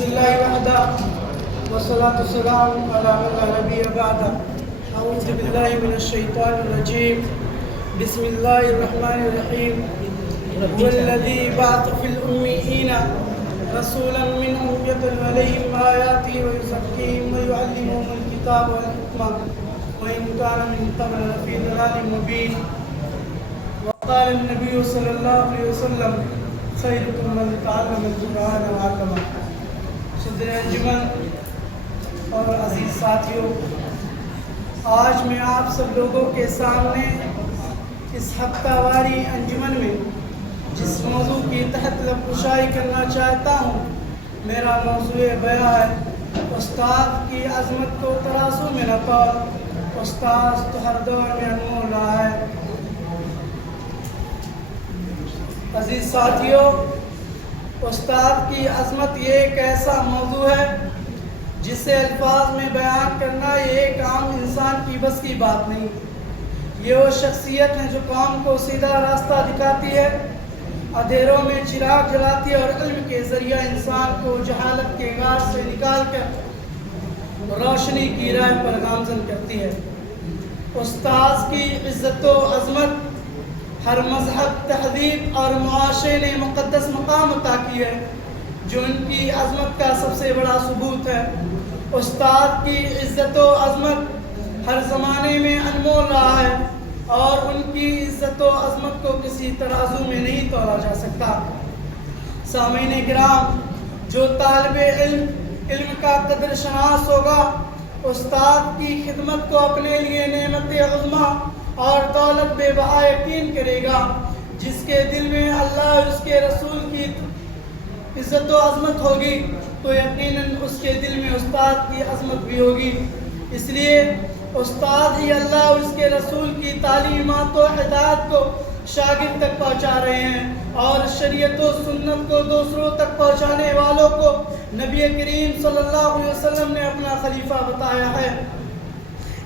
لله وحده والصلاة والسلام على من لا نبي بعده. أعوذ بالله من الشيطان الرجيم. بسم الله الرحمن الرحيم. هو الذي بعث في الأميين رسولا منهم يتلو عليهم آياته ويزكيهم ويعلمهم الكتاب والحكمة وإن كان من قبل لفي ضلال مبين. وقال النبي صلى الله عليه وسلم خيركم من تعلم القرآن وعلمه. صدر انجمن اور عزیز ساتھیوں، آج میں آپ سب لوگوں کے سامنے اس ہفتہ واری انجمن میں جس موضوع کی تحت لب کشائی کرنا چاہتا ہوں، میرا موضوع بیان ہے استاد کی عظمت کو ترازو میں نہ تول، استاد تو ہر دور میں انمول رہا ہے۔ عزیز ساتھیوں، استاد کی عظمت یہ ایک ایسا موضوع ہے جسے الفاظ میں بیان کرنا یہ ایک عام انسان کی بس کی بات نہیں۔ یہ وہ شخصیت ہے جو قوم کو سیدھا راستہ دکھاتی ہے، اندھیروں میں چراغ جلاتی ہے اور علم کے ذریعہ انسان کو جہالت کے غار سے نکال کر روشنی کی راہ پر گامزن کرتی ہے۔ استاد کی عزت و عظمت ہر مذہب، تہذیب اور معاشرے نے مقدس مقام عطا کی ہے، جو ان کی عظمت کا سب سے بڑا ثبوت ہے۔ استاد کی عزت و عظمت ہر زمانے میں انمول رہا ہے اور ان کی عزت و عظمت کو کسی ترازو میں نہیں تولا جا سکتا۔ سامعین کرام، جو طالب علم کا قدر شناس ہوگا، استاد کی خدمت کو اپنے لیے نعمت عظمیٰ اور دولت بے بہا یقین کرے گا، جس کے دل میں اللہ اور اس کے رسول کی عزت و عظمت ہوگی تو یقیناً اس کے دل میں استاد کی عظمت بھی ہوگی۔ اس لیے استاد ہی اللہ اور اس کے رسول کی تعلیمات و ہدایت کو شاگرد تک پہنچا رہے ہیں اور شریعت و سنت کو دوسروں تک پہنچانے والوں کو نبی کریم صلی اللہ علیہ وسلم نے اپنا خلیفہ بتایا ہے۔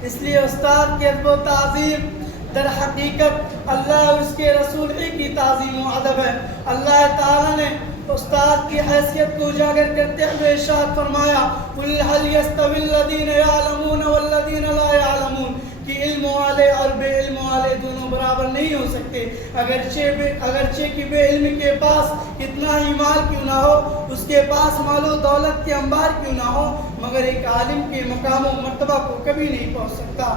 اس لیے استاد کی ادب و تعظیم در حقیقت اللہ اور اس کے رسول ہی کی تعظیم و ادب ہے۔ اللہ تعالیٰ نے استاد کی حیثیت کو اجاگر کرتے ہوئے ارشاد فرمایا، قُلْ هَلْ يَسْتَوِي الَّذِينَ يَعْلَمُونَ وَالَّذِينَ لَا يَعْلَمُونَ، کہ علم والے اور بے علم والے دونوں برابر نہیں ہو سکتے، اگرچہ کہ بے علم کے پاس کتنا ہی مال کیوں نہ ہو، اس کے پاس مال و دولت کے انبار کیوں نہ ہو، مگر ایک عالم کے مقام و مرتبہ کو کبھی نہیں پہنچ سکتا۔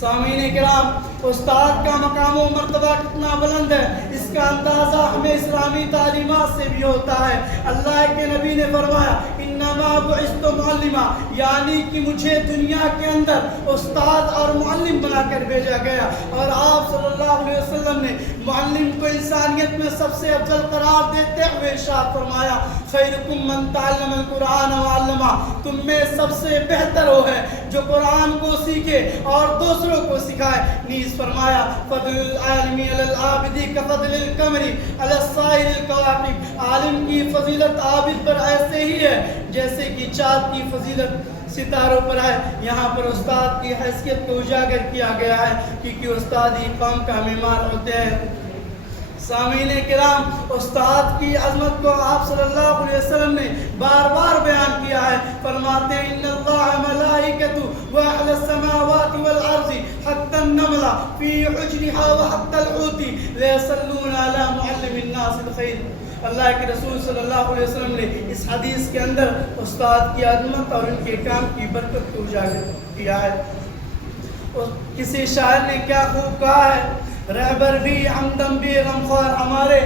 سامعین کرام، استاد کا مقام و مرتبہ کتنا بلند ہے، اس کا اندازہ ہمیں اسلامی تعلیمات سے بھی ہوتا ہے۔ اللہ کے نبی نے فرمایا، انما بعثت معلما، یعنی کہ مجھے دنیا کے اندر استاد اور معلم بنا کر بھیجا گیا، اور آپ صلی اللہ علیہ وسلم نے معلم کو انسانیت میں سب سے افضل قرار دیتے ہوئے ارشاد فرمایا، خیرکم من تعلم القرآن وعلمہ، تم میں سب سے بہتر وہ ہے جو قرآن کو سیکھے اور دوسروں کو سکھائے۔ نیز فرمایا، فضل العالم علی العابد کفضل القمر علی السائر الکواکب، عالم کی فضیلت عابد پر ایسے ہی ہے جیسے کہ چاند کی فضیلت ستاروں پر ہے۔ یہاں پر استاد کی حیثیت کو اجاگر کیا گیا ہے کیونکہ استاد ہی قوم کا معمار ہوتے ہیں۔ سامعین کرام، استاد کی عظمت کو آپ صلی اللہ علیہ وسلم نے بار بار بیان کیا ہے، فرماتے ہیں ان اللہ ملائکتہ واہل السماوات والارض حتی النملہ فی حجرہا وحتی الحوت لیصلون علی معلم الناس الخیر۔ اللہ کے رسول صلی اللہ علیہ وسلم نے اس حدیث کے اندر استاد کی عظمت اور ان کے کام کی برکت کو اجاگر کیا ہے۔ کسی شاعر نے کیا خوب کہا ہے، رہبر بھی ہمدم بھی غمخوار ہمارے،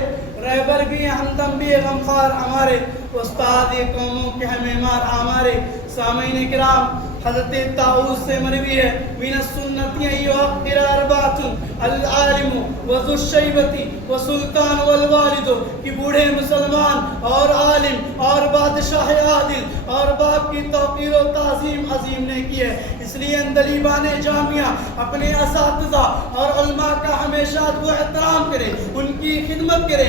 رہبر بھی ہمدم بھی غمخوار ہمارے، استاد قوموں کے معمار ہمارے۔ سامعین کرام، حضرت طاؤوس سے مروی ہے، من السنت یحقر اربعۃ العالم وذو الشیبۃ وسلطان والوالد، کہ بوڑھے مسلمان اور عالم اور بادشاہ عادل اور باپ کی توقیر و تعظیم عظیم نے کی ہے۔ اس لیے اندلیبان جامعہ اپنے اساتذہ اور علماء کا ہمیشہ وہ احترام کرے، ان کی خدمت کرے،